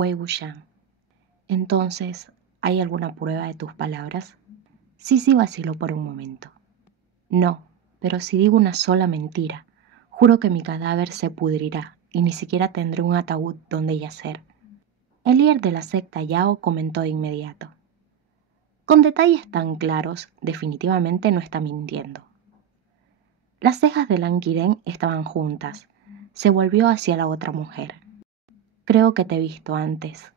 Wei Wuxian. Entonces, ¿hay alguna prueba de tus palabras? Sí, vaciló por un momento. No, pero si digo una sola mentira, juro que mi cadáver se pudrirá y ni siquiera tendré un ataúd donde yacer. El líder de la secta Yao comentó de inmediato. Con detalles tan claros, definitivamente no está mintiendo. Las cejas de Lan Qiren estaban juntas. Se volvió hacia la otra mujer. Creo que te he visto antes.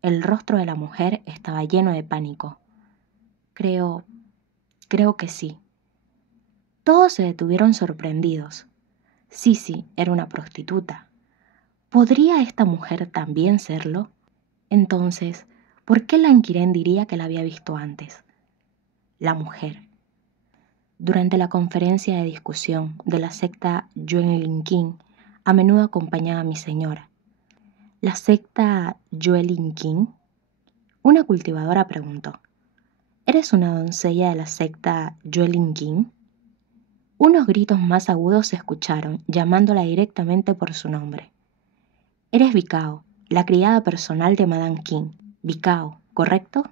El rostro de la mujer estaba lleno de pánico. Creo que sí. Todos se detuvieron sorprendidos. Sí, era una prostituta. ¿Podría esta mujer también serlo? Entonces, ¿por qué Lan Qiren diría que la había visto antes? La mujer. Durante la conferencia de discusión de la secta Yuelin King, a menudo acompañaba a mi señora. ¿La secta Yuelin King? Una cultivadora preguntó. ¿Eres una doncella de la secta Yuelin King? Unos gritos más agudos se escucharon, llamándola directamente por su nombre. Eres Bicao, la criada personal de Madame King. Bicao, ¿correcto?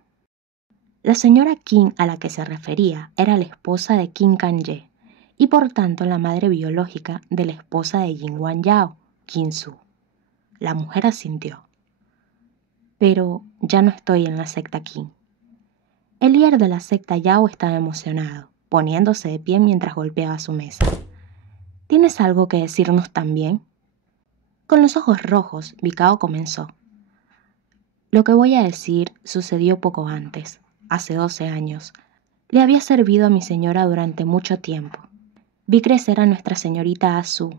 La señora King a la que se refería era la esposa de Qin Kanye y por tanto la madre biológica de la esposa de Jin Wanyao, Qin Su. La mujer asintió. Pero ya no estoy en la secta Qin. El líder de la secta Yao estaba emocionado, poniéndose de pie mientras golpeaba su mesa. ¿Tienes algo que decirnos también? Con los ojos rojos, Bicao comenzó. Lo que voy a decir sucedió poco antes, hace 12 años. Le había servido a mi señora durante mucho tiempo. Vi crecer a nuestra señorita Azu.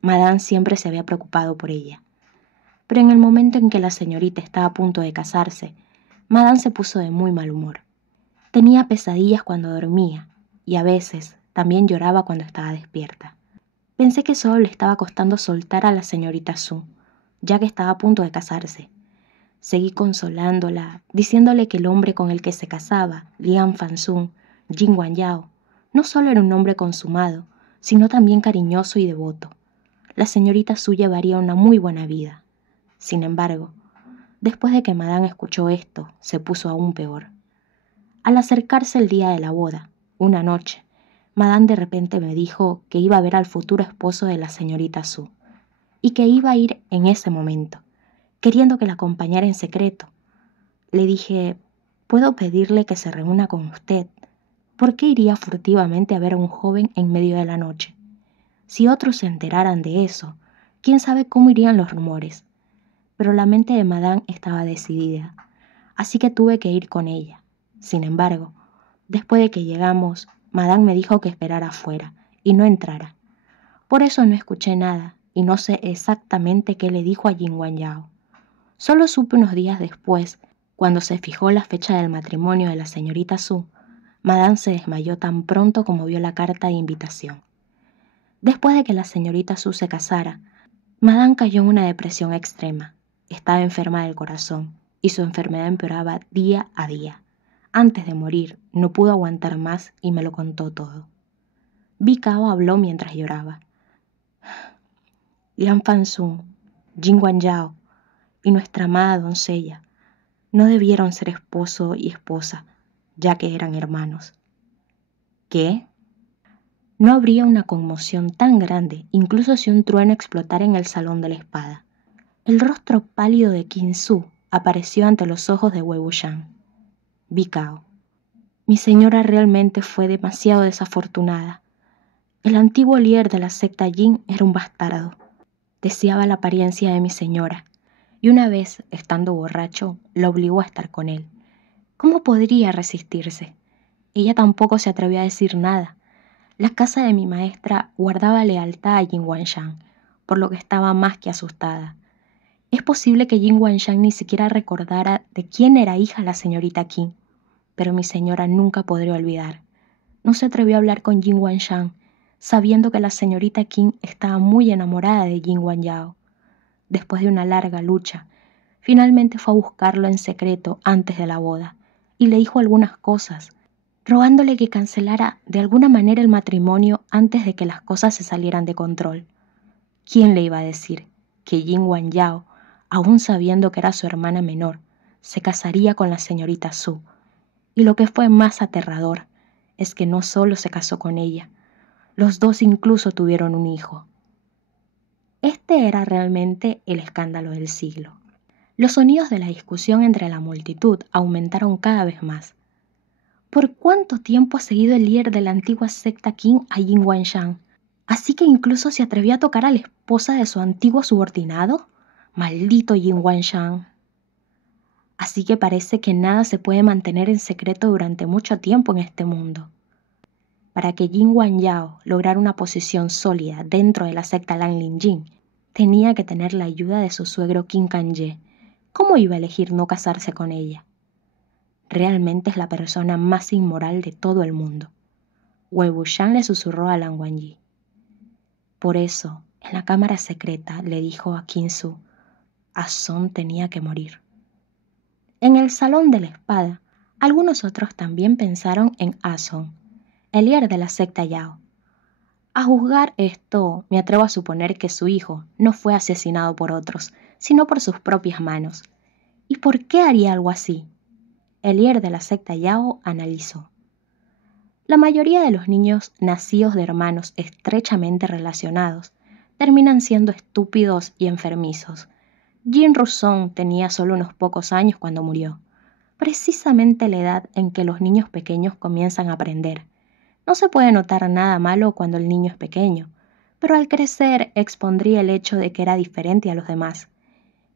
Madame siempre se había preocupado por ella. Pero en el momento en que la señorita estaba a punto de casarse, Madame se puso de muy mal humor. Tenía pesadillas cuando dormía y a veces también lloraba cuando estaba despierta. Pensé que solo le estaba costando soltar a la señorita Azu, ya que estaba a punto de casarse. Seguí consolándola, diciéndole que el hombre con el que se casaba, Lian Fanzun, Jin Wanyao, no solo era un hombre consumado, sino también cariñoso y devoto. La señorita Su llevaría una muy buena vida. Sin embargo, después de que Madame escuchó esto, se puso aún peor. Al acercarse el día de la boda, una noche, Madame de repente me dijo que iba a ver al futuro esposo de la señorita Su, y que iba a ir en ese momento, queriendo que la acompañara en secreto. Le dije, ¿puedo pedirle que se reúna con usted? ¿Por qué iría furtivamente a ver a un joven en medio de la noche? Si otros se enteraran de eso, quién sabe cómo irían los rumores. Pero la mente de Madame estaba decidida, así que tuve que ir con ella. Sin embargo, después de que llegamos, Madame me dijo que esperara afuera y no entrara. Por eso no escuché nada y no sé exactamente qué le dijo a Jin Wanyao. Solo supe unos días después, cuando se fijó la fecha del matrimonio de la señorita Su, Madame se desmayó tan pronto como vio la carta de invitación. Después de que la señorita Su se casara, Madame cayó en una depresión extrema. Estaba enferma del corazón y su enfermedad empeoraba día a día. Antes de morir, no pudo aguantar más y me lo contó todo. Bicao habló mientras lloraba. Lian Fanzun, Jin Wanyao y nuestra amada doncella no debieron ser esposo y esposa, ya que eran hermanos. ¿Qué? No habría una conmoción tan grande, incluso si un trueno explotara en el salón de la espada. El rostro pálido de Qin Su apareció ante los ojos de Wei Wuxian. Bicao. Mi señora realmente fue demasiado desafortunada. El antiguo líder de la secta Yin era un bastardo. Deseaba la apariencia de mi señora, y una vez, estando borracho, la obligó a estar con él. ¿Cómo podría resistirse? Ella tampoco se atrevió a decir nada. La casa de mi maestra guardaba lealtad a Jin Wanshan, por lo que estaba más que asustada. Es posible que Jin Wanshan ni siquiera recordara de quién era hija la señorita Qin, pero mi señora nunca podría olvidar. No se atrevió a hablar con Jin Wanshan, sabiendo que la señorita Qin estaba muy enamorada de Jin Wanyao. Después de una larga lucha, finalmente fue a buscarlo en secreto antes de la boda y le dijo algunas cosas, rogándole que cancelara de alguna manera el matrimonio antes de que las cosas se salieran de control. ¿Quién le iba a decir que Jin Wanyao aún sabiendo que era su hermana menor, se casaría con la señorita Su. Y lo que fue más aterrador es que no solo se casó con ella, los dos incluso tuvieron un hijo. Este era realmente el escándalo del siglo. Los sonidos de la discusión entre la multitud aumentaron cada vez más. ¿Por cuánto tiempo ha seguido el líder de la antigua secta Qin a Yin Wanxiang? ¿Así que incluso se atrevió a tocar a la esposa de su antiguo subordinado? ¡Maldito Yin Wanxiang! Así que parece que nada se puede mantener en secreto durante mucho tiempo en este mundo. Para que Yin Wangyao lograra una posición sólida dentro de la secta Lanlinjin, tenía que tener la ayuda de su suegro Qin Kanye. ¿Cómo iba a elegir no casarse con ella? Realmente es la persona más inmoral de todo el mundo. Wei Wuxian le susurró a Lan Wangji. Por eso, en la cámara secreta le dijo a Qin Su, A Song tenía que morir. En el salón de la espada, algunos otros también pensaron en A Song, el líder de la secta Yao. A juzgar esto, me atrevo a suponer que su hijo no fue asesinado por otros, sino por sus propias manos. ¿Y por qué haría algo así? El líder de la secta Yao analizó. La mayoría de los niños nacidos de hermanos estrechamente relacionados terminan siendo estúpidos y enfermizos. Jin Rusong tenía solo unos pocos años cuando murió, precisamente la edad en que los niños pequeños comienzan a aprender. No se puede notar nada malo cuando el niño es pequeño, pero al crecer expondría el hecho de que era diferente a los demás,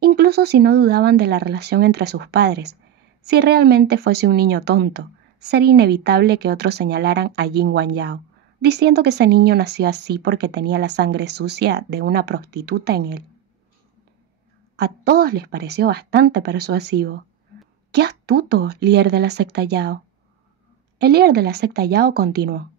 incluso si no dudaban de la relación entre sus padres. Si realmente fuese un niño tonto, sería inevitable que otros señalaran a Yin Wangyao, diciendo que ese niño nació así porque tenía la sangre sucia de una prostituta en él. A todos les pareció bastante persuasivo. ¡Qué astuto, líder de la secta Yao! El líder de la secta Yao continuó.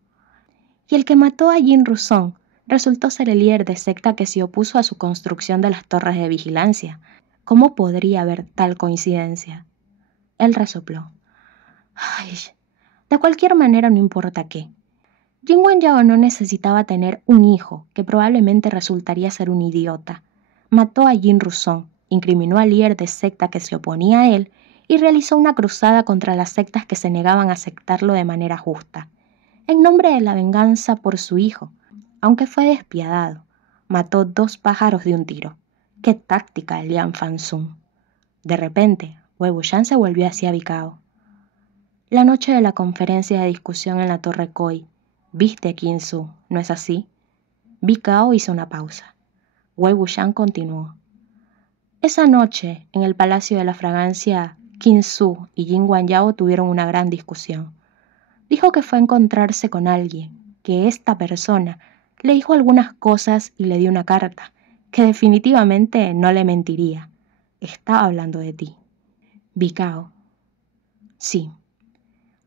Y el que mató a Jin Rusong resultó ser el líder de secta que se opuso a su construcción de las torres de vigilancia. ¿Cómo podría haber tal coincidencia? Él resopló. Ay, de cualquier manera no importa qué. Jin Wangyao no necesitaba tener un hijo, que probablemente resultaría ser un idiota. Mató a Jin Rusong, incriminó al líder de secta que se oponía a él y realizó una cruzada contra las sectas que se negaban a aceptarlo de manera justa. En nombre de la venganza por su hijo, aunque fue despiadado, mató 2 pájaros de un tiro. ¡Qué táctica de Lian Fanzun! De repente, Wei Wuxian se volvió hacia Bicao. La noche de la conferencia de discusión en la Torre Koi, viste a Qin Su, ¿no es así? Bicao hizo una pausa. Wei Wuxian continuó. Esa noche, en el Palacio de la Fragancia, Qin Su y Yin Wangyao tuvieron una gran discusión. Dijo que fue a encontrarse con alguien, que esta persona le dijo algunas cosas y le dio una carta, que definitivamente no le mentiría. Estaba hablando de ti. Bicao. Sí.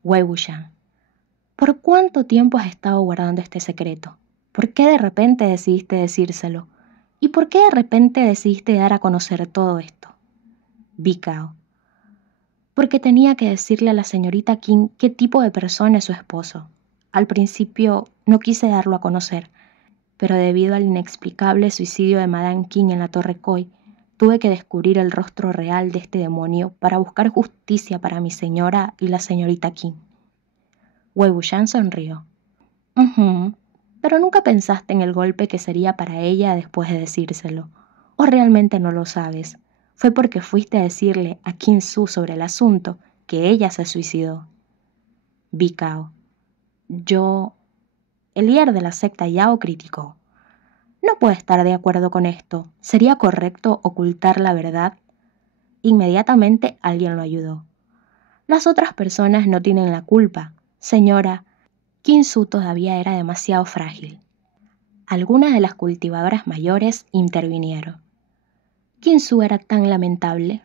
Wei Wuxian. ¿Por cuánto tiempo has estado guardando este secreto? ¿Por qué de repente decidiste decírselo? ¿Y por qué de repente decidiste dar a conocer todo esto? Bicao. Porque tenía que decirle a la señorita Qin qué tipo de persona es su esposo. Al principio no quise darlo a conocer, pero debido al inexplicable suicidio de Madame Qin en la Torre Koi, tuve que descubrir el rostro real de este demonio para buscar justicia para mi señora y la señorita Qin. Wei Wuxian sonrió. Pero nunca pensaste en el golpe que sería para ella después de decírselo. ¿O realmente no lo sabes? Fue porque fuiste a decirle a Qin Su sobre el asunto que ella se suicidó. Bicao. El líder de la secta Yao criticó. No puedo estar de acuerdo con esto. ¿Sería correcto ocultar la verdad? Inmediatamente alguien lo ayudó. Las otras personas no tienen la culpa. Señora, Qin Su todavía era demasiado frágil. Algunas de las cultivadoras mayores intervinieron. ¿Qin Su era tan lamentable?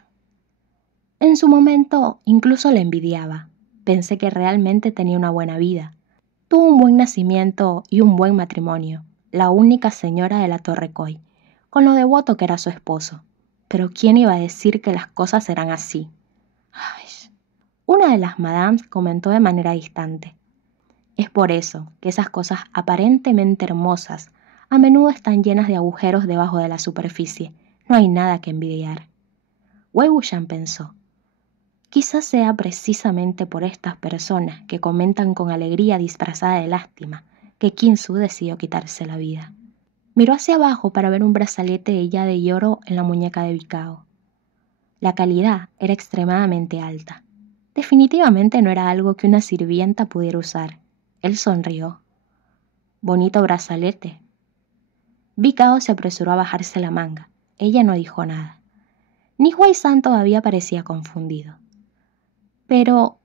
En su momento incluso le envidiaba. Pensé que realmente tenía una buena vida. Tuvo un buen nacimiento y un buen matrimonio, la única señora de la Torre Koi, con lo devoto que era su esposo. Pero ¿quién iba a decir que las cosas eran así? Ay. Una de las madames comentó de manera distante. Es por eso que esas cosas aparentemente hermosas a menudo están llenas de agujeros debajo de la superficie. No hay nada que envidiar. Wei Wuxian pensó, quizás sea precisamente por estas personas que comentan con alegría disfrazada de lástima que Qin Su decidió quitarse la vida. Miró hacia abajo para ver un brazalete de llave y oro en la muñeca de Bicao. La calidad era extremadamente alta. Definitivamente no era algo que una sirvienta pudiera usar. Él sonrió. Bonito brazalete. Bicao se apresuró a bajarse la manga. Ella no dijo nada. Ni Huai-san todavía parecía confundido. Pero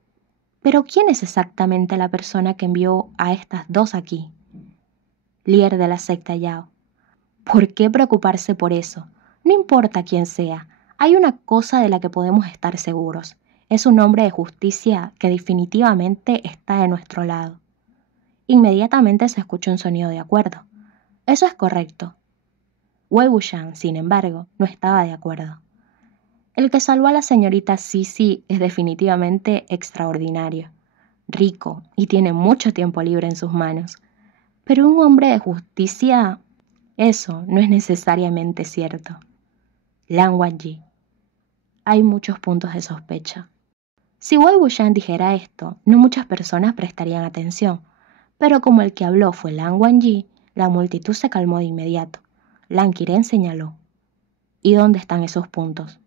¿quién es exactamente la persona que envió a estas dos aquí? Líder de la secta Yao. ¿Por qué preocuparse por eso? No importa quién sea. Hay una cosa de la que podemos estar seguros. Es un hombre de justicia que definitivamente está de nuestro lado. Inmediatamente se escuchó un sonido de acuerdo. Eso es correcto. Wei Wuxian, sin embargo, no estaba de acuerdo. El que salvó a la señorita Sisi es definitivamente extraordinario, rico y tiene mucho tiempo libre en sus manos. Pero un hombre de justicia, eso no es necesariamente cierto. Lan Wangji. Hay muchos puntos de sospecha. Si Wei Wuxian dijera esto, no muchas personas prestarían atención, pero como el que habló fue Lan Wangji, la multitud se calmó de inmediato. Lan Qiren señaló. ¿Y dónde están esos puntos?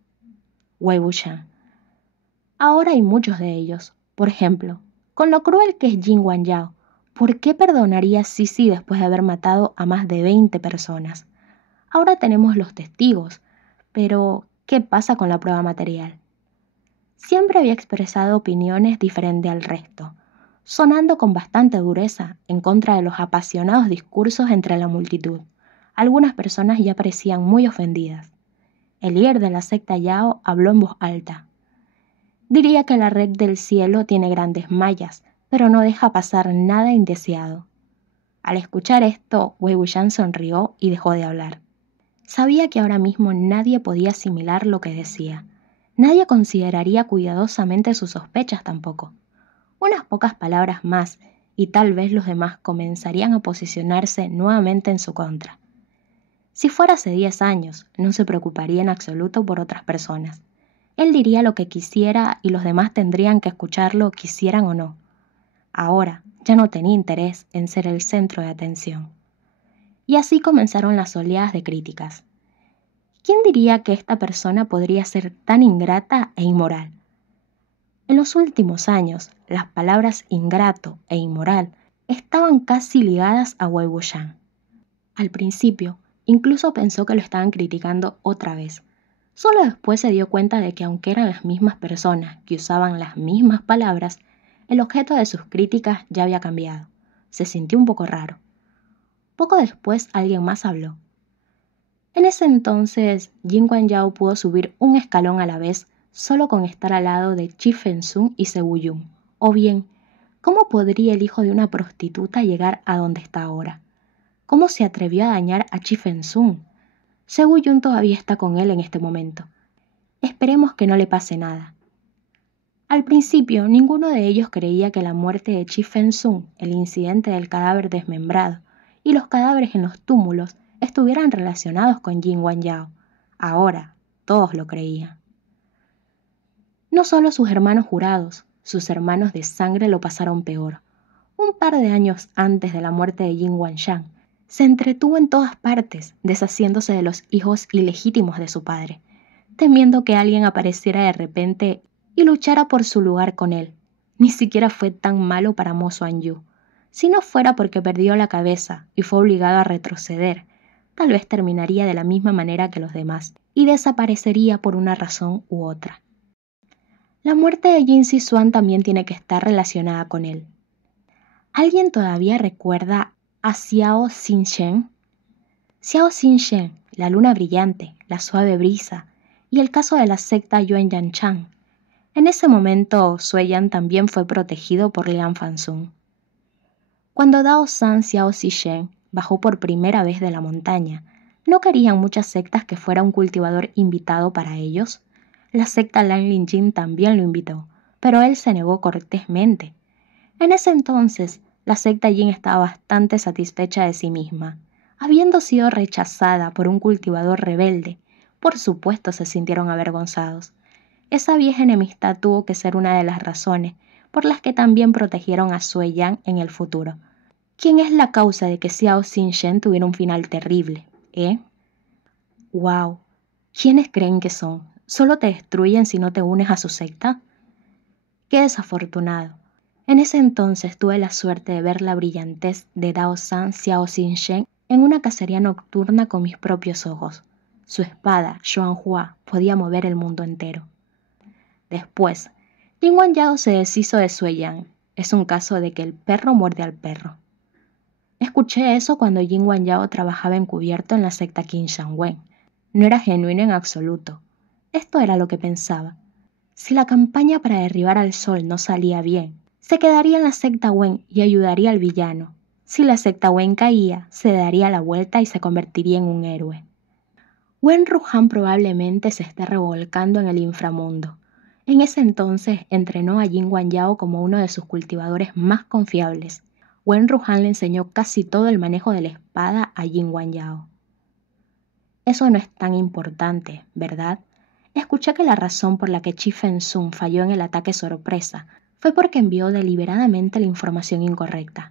Wei Wuxian. Ahora hay muchos de ellos. Por ejemplo, con lo cruel que es Jin Wangyao, ¿por qué perdonaría a Sisi después de haber matado a más de 20 personas? Ahora tenemos los testigos, pero ¿qué pasa con la prueba material? Siempre había expresado opiniones diferentes al resto, sonando con bastante dureza en contra de los apasionados discursos entre la multitud. Algunas personas ya parecían muy ofendidas. El líder de la secta Yao habló en voz alta. Diría que la red del cielo tiene grandes mallas, pero no deja pasar nada indeseado. Al escuchar esto, Wei Wuxian sonrió y dejó de hablar. Sabía que ahora mismo nadie podía asimilar lo que decía. Nadie consideraría cuidadosamente sus sospechas tampoco. Unas pocas palabras más y tal vez los demás comenzarían a posicionarse nuevamente en su contra. Si fuera hace 10 años, no se preocuparía en absoluto por otras personas. Él diría lo que quisiera y los demás tendrían que escucharlo quisieran o no. Ahora ya no tenía interés en ser el centro de atención. Y así comenzaron las oleadas de críticas. ¿Quién diría que esta persona podría ser tan ingrata e inmoral? En los últimos años, las palabras ingrato e inmoral estaban casi ligadas a Wei Wuxian. Al principio, incluso pensó que lo estaban criticando otra vez. Solo después se dio cuenta de que aunque eran las mismas personas que usaban las mismas palabras, el objeto de sus críticas ya había cambiado. Se sintió un poco raro. Poco después alguien más habló. En ese entonces, Jin Wangyao pudo subir un escalón a la vez solo con estar al lado de Chi Fensung y Sebu Yun. O bien, ¿cómo podría el hijo de una prostituta llegar a donde está ahora? ¿Cómo se atrevió a dañar a Chi Fensung? Sebu Yun todavía está con él en este momento. Esperemos que no le pase nada. Al principio, ninguno de ellos creía que la muerte de Chi Fensung, el incidente del cadáver desmembrado y los cadáveres en los túmulos estuvieran relacionados con Jin Wangyao. Ahora, todos lo creían. No solo sus hermanos jurados, sus hermanos de sangre lo pasaron peor. Un par de años antes de la muerte de Jin Wanxiang, se entretuvo en todas partes, deshaciéndose de los hijos ilegítimos de su padre, temiendo que alguien apareciera de repente y luchara por su lugar con él. Ni siquiera fue tan malo para Mo Xuanyu. Si no fuera porque perdió la cabeza y fue obligado a retroceder, tal vez terminaría de la misma manera que los demás y desaparecería por una razón u otra. La muerte de Jin Zixuan también tiene que estar relacionada con él. ¿Alguien todavía recuerda a Xiao Xinchen? Xiao Xinchen, la luna brillante, la suave brisa y el caso de la secta Yuan Yanchang. En ese momento, Sueyan también fue protegido por Liang Fanzong. Cuando Dao San Xiao Xinchen bajó por primera vez de la montaña, ¿no querían muchas sectas que fuera un cultivador invitado para ellos? La secta Lan Linjin también lo invitó, pero él se negó cortésmente. En ese entonces, la secta Yin estaba bastante satisfecha de sí misma. Habiendo sido rechazada por un cultivador rebelde, Por supuesto se sintieron avergonzados. Esa vieja enemistad tuvo que ser una de las razones por las que también protegieron a Sui Yan en el futuro. ¿Quién es la causa de que Xiao Xinchen tuviera un final terrible? ¡Wow! ¿Quiénes creen que son? ¿Solo te destruyen si no te unes a su secta? ¡Qué desafortunado! En ese entonces tuve la suerte de ver la brillantez de Dao San Xiao Xinchen en una cacería nocturna con mis propios ojos. Su espada, Xuanhua, podía mover el mundo entero. Después, Jin Wanjao se deshizo de Sui Yan. Es un caso de que el perro muerde al perro. Escuché eso cuando Jin Wanjao trabajaba encubierto en la secta Qin Shan Wen. No era genuino en absoluto. Esto era lo que pensaba. Si la campaña para derribar al sol no salía bien, se quedaría en la secta Wen y ayudaría al villano. Si la secta Wen caía, se daría la vuelta y se convertiría en un héroe. Wen Ruhan probablemente se esté revolcando en el inframundo. En ese entonces entrenó a Jin Wanjao como uno de sus cultivadores más confiables. Wen Ruhan le enseñó casi todo el manejo de la espada a Jin Wanjao. Eso no es tan importante, ¿verdad? Escuché que la razón por la que Chi Feng-sun falló en el ataque sorpresa fue porque envió deliberadamente la información incorrecta.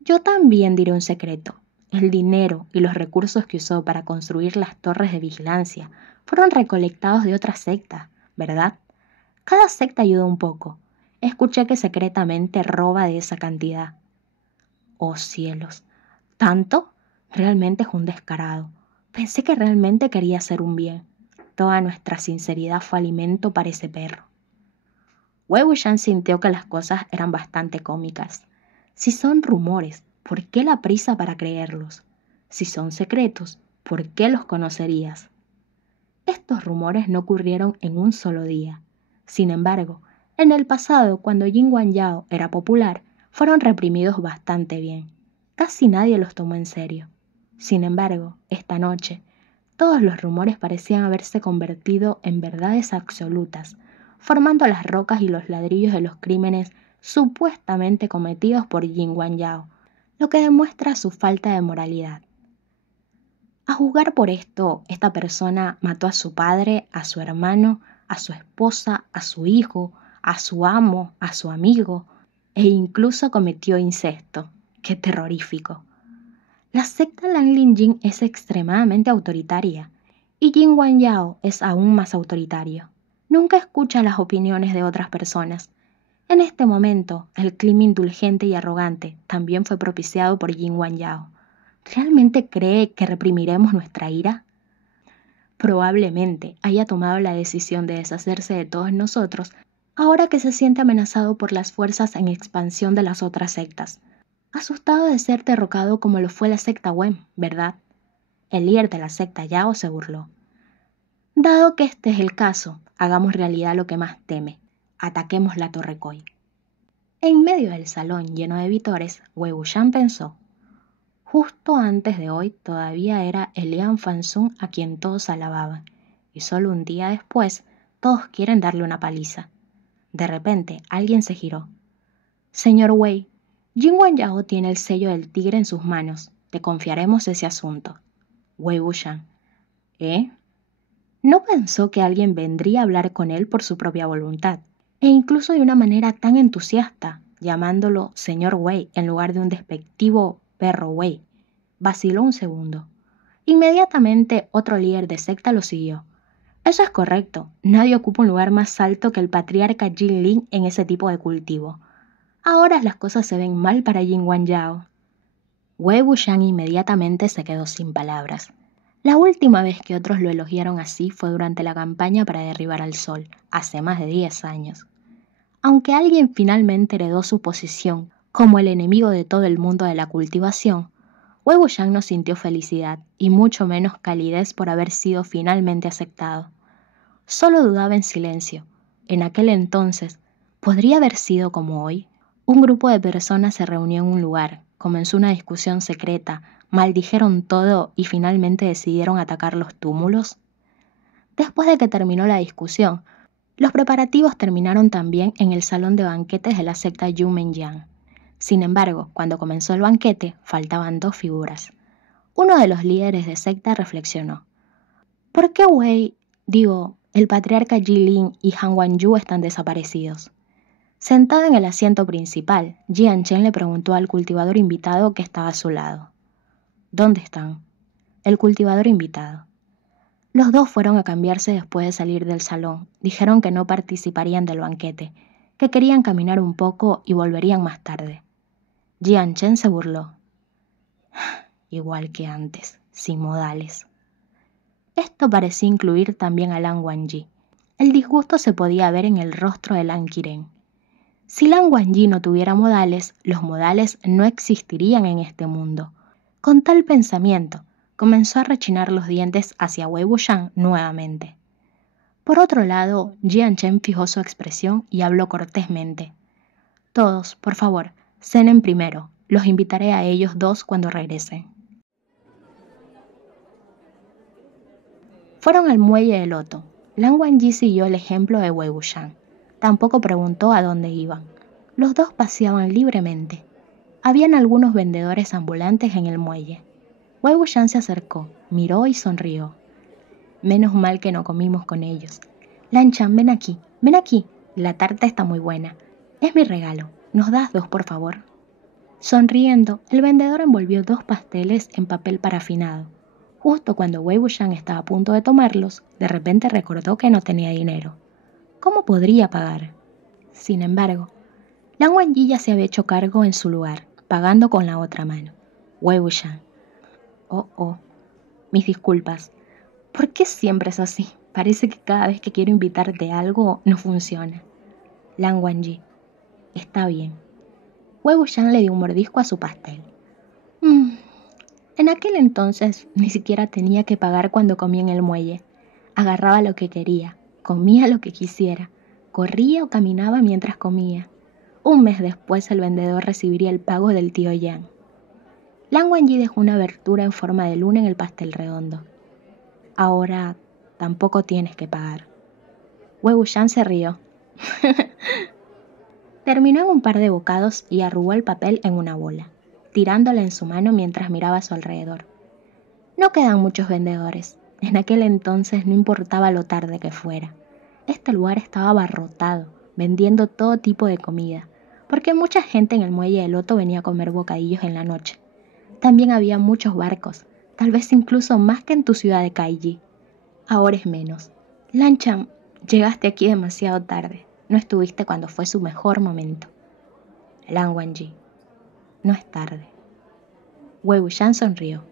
Yo también diré un secreto. El dinero y los recursos que usó para construir las torres de vigilancia fueron recolectados de otras sectas, ¿verdad? Cada secta ayuda un poco. Escuché que secretamente roba de esa cantidad. ¡Oh cielos! ¿Tanto? Realmente es un descarado. Pensé que realmente quería hacer un bien. Toda nuestra sinceridad fue alimento para ese perro. Wei Wuxian sintió que las cosas eran bastante cómicas. Si son rumores, ¿por qué la prisa para creerlos? Si son secretos, ¿por qué los conocerías? Estos rumores no ocurrieron en un solo día. Sin embargo, en el pasado, cuando Jin Wanjao era popular, fueron reprimidos bastante bien. Casi nadie los tomó en serio. Sin embargo, esta noche, todos los rumores parecían haberse convertido en verdades absolutas, formando las rocas y los ladrillos de los crímenes supuestamente cometidos por Jin Wanjao, lo que demuestra su falta de moralidad. A juzgar por esto, esta persona mató a su padre, a su hermano, a su esposa, a su hijo, a su amo, a su amigo, e incluso cometió incesto. ¡Qué terrorífico! La secta Lanlinjin es extremadamente autoritaria, y Jin Wanjao es aún más autoritario. Nunca escucha las opiniones de otras personas. En este momento, el clima indulgente y arrogante también fue propiciado por Jin Wanjao. ¿Realmente cree que reprimiremos nuestra ira? Probablemente haya tomado la decisión de deshacerse de todos nosotros ahora que se siente amenazado por las fuerzas en expansión de las otras sectas. Asustado de ser derrocado como lo fue la secta Wen, ¿verdad? El líder de la secta Yao se burló. Dado que este es el caso, hagamos realidad lo que más teme. Ataquemos la Torre Koi. En medio del salón lleno de vítores, Wei Wuxian pensó. Justo antes de hoy todavía era el Lian Fansun a quien todos alababan, y solo un día después todos quieren darle una paliza. De repente alguien se giró. Señor Wei, Jin Wanjao tiene el sello del tigre en sus manos. Te confiaremos ese asunto. Wei Wuxian. No pensó que alguien vendría a hablar con él por su propia voluntad, e incluso de una manera tan entusiasta, llamándolo señor Wei en lugar de un despectivo perro Wei. Vaciló un segundo. Inmediatamente otro líder de secta lo siguió. Eso es correcto. Nadie ocupa un lugar más alto que el patriarca Jin Lin en ese tipo de cultivo. Ahora las cosas se ven mal para Jin Wanjao. Wei Wuxian inmediatamente se quedó sin palabras. La última vez que otros lo elogiaron así fue durante la campaña para derribar al sol, hace más de 10 años. Aunque alguien finalmente heredó su posición como el enemigo de todo el mundo de la cultivación, Wei Wuxian no sintió felicidad y mucho menos calidez por haber sido finalmente aceptado. Solo dudaba en silencio. En aquel entonces, ¿podría haber sido como hoy? Un grupo de personas se reunió en un lugar, comenzó una discusión secreta, maldijeron todo y finalmente decidieron atacar los túmulos. Después de que terminó la discusión, los preparativos terminaron también en el salón de banquetes de la secta Yumenyan. Sin embargo, cuando comenzó el banquete, faltaban 2 figuras. Uno de los líderes de secta reflexionó. ¿Por qué el patriarca Jilin y Han Wanyu están desaparecidos? Sentada en el asiento principal, Jian Chen le preguntó al cultivador invitado que estaba a su lado. ¿Dónde están? El cultivador invitado. Los dos fueron a cambiarse después de salir del salón. Dijeron que no participarían del banquete, que querían caminar un poco y volverían más tarde. Jian Chen se burló. Igual que antes, sin modales. Esto parecía incluir también a Lan Wangji. El disgusto se podía ver en el rostro de Lan Qiren. Si Lan Wangji no tuviera modales, los modales no existirían en este mundo. Con tal pensamiento, comenzó a rechinar los dientes hacia Wei Wuxian nuevamente. Por otro lado, Jian Chen fijó su expresión y habló cortésmente. Todos, por favor, cenen primero. Los invitaré a ellos dos cuando regresen. Fueron al muelle de Loto. Lan Wangji siguió el ejemplo de Wei Wuxian. Tampoco preguntó a dónde iban. Los dos paseaban libremente. Habían algunos vendedores ambulantes en el muelle. Wei Wuxian se acercó, miró y sonrió. Menos mal que no comimos con ellos. Lan Chan, ven aquí. La tarta está muy buena. Es mi regalo. ¿Nos das 2, por favor? Sonriendo, el vendedor envolvió 2 pasteles en papel parafinado. Justo cuando Wei Wuxian estaba a punto de tomarlos, de repente recordó que no tenía dinero. ¿Cómo podría pagar? Sin embargo, Lan Wangji ya se había hecho cargo en su lugar, pagando con la otra mano. Wei Wuxian. Oh, mis disculpas. ¿Por qué siempre es así? Parece que cada vez que quiero invitarte a algo no funciona. Lan Wangji. Está bien. Wei Wuxian le dio un mordisco a su pastel. En aquel entonces ni siquiera tenía que pagar cuando comía en el muelle. Agarraba lo que quería, comía lo que quisiera, corría o caminaba mientras comía. Un mes después el vendedor recibiría el pago del tío Yang. Lan Wangji dejó una abertura en forma de luna en el pastel redondo. Ahora tampoco tienes que pagar. Wei Wuxian se rió. Terminó en un par de bocados y arrugó el papel en una bola, tirándola en su mano mientras miraba a su alrededor. No quedan muchos vendedores. En aquel entonces no importaba lo tarde que fuera. Este lugar estaba abarrotado, vendiendo todo tipo de comida, porque mucha gente en el muelle de Loto venía a comer bocadillos en la noche. También había muchos barcos, tal vez incluso más que en tu ciudad de Kaiji. Ahora es menos. Lan Chan, llegaste aquí demasiado tarde. No estuviste cuando fue su mejor momento. Lan Wangji, no es tarde. Wei Wuxian sonrió.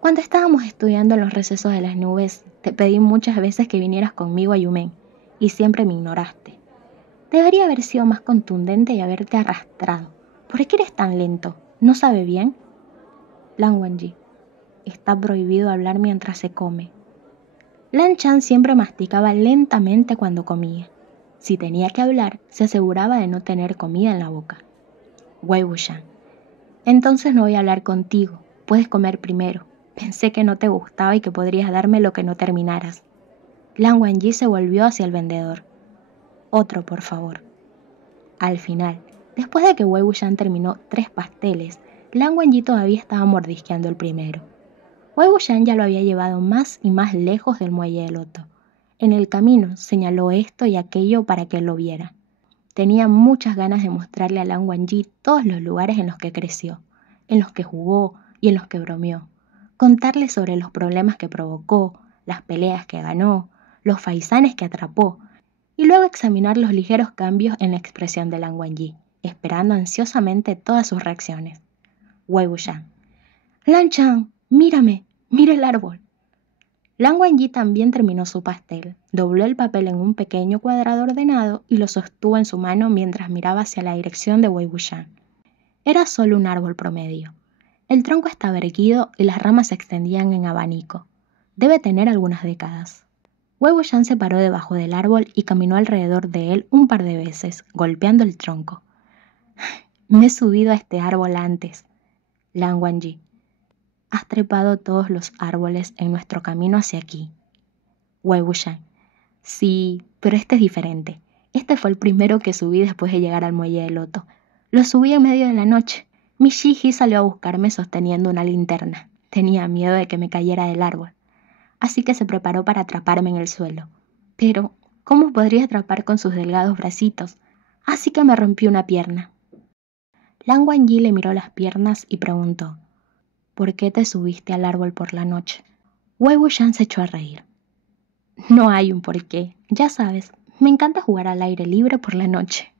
Cuando estábamos estudiando en los recesos de las nubes, te pedí muchas veces que vinieras conmigo a Yumen, y siempre me ignoraste. Debería haber sido más contundente y haberte arrastrado. ¿Por qué eres tan lento? ¿No sabe bien? Lan Wangji, está prohibido hablar mientras se come. Lan Chan siempre masticaba lentamente cuando comía. Si tenía que hablar, se aseguraba de no tener comida en la boca. Wei Wuxian, entonces no voy a hablar contigo. Puedes comer primero. Pensé que no te gustaba y que podrías darme lo que no terminaras. Lan Wangji se volvió hacia el vendedor. Otro, por favor. Al final, después de que Wei Wuxian terminó 3 pasteles, Lan Wangji todavía estaba mordisqueando el primero. Wei Wuxian ya lo había llevado más y más lejos del muelle de Loto. En el camino señaló esto y aquello para que él lo viera. Tenía muchas ganas de mostrarle a Lan Wangji todos los lugares en los que creció, en los que jugó y en los que bromeó. Contarle sobre los problemas que provocó, las peleas que ganó, los faisanes que atrapó, y luego examinar los ligeros cambios en la expresión de Lan Wangji, esperando ansiosamente todas sus reacciones. Wei Wuxian. Lan Chan, mírame, mira el árbol. Lan Wangji también terminó su pastel, dobló el papel en un pequeño cuadrado ordenado y lo sostuvo en su mano mientras miraba hacia la dirección de Wei Wuxian. Era solo un árbol promedio. El tronco estaba erguido y las ramas se extendían en abanico. Debe tener algunas décadas. Wei Wuxian se paró debajo del árbol y caminó alrededor de él un par de veces, golpeando el tronco. Me he subido a este árbol antes. Lan Wangji. Has trepado todos los árboles en nuestro camino hacia aquí. Wei Wuxian. Sí, pero este es diferente. Este fue el primero que subí después de llegar al muelle de Loto. Lo subí en medio de la noche. Mi Shiji salió a buscarme sosteniendo una linterna. Tenía miedo de que me cayera del árbol. así que se preparó para atraparme en el suelo. Pero, ¿cómo podría atrapar con sus delgados bracitos? Así que me rompí una pierna. Lang Wangyi le miró las piernas y preguntó, ¿por qué te subiste al árbol por la noche? Wei Wuxian se echó a reír. No hay un porqué, ya sabes, me encanta jugar al aire libre por la noche.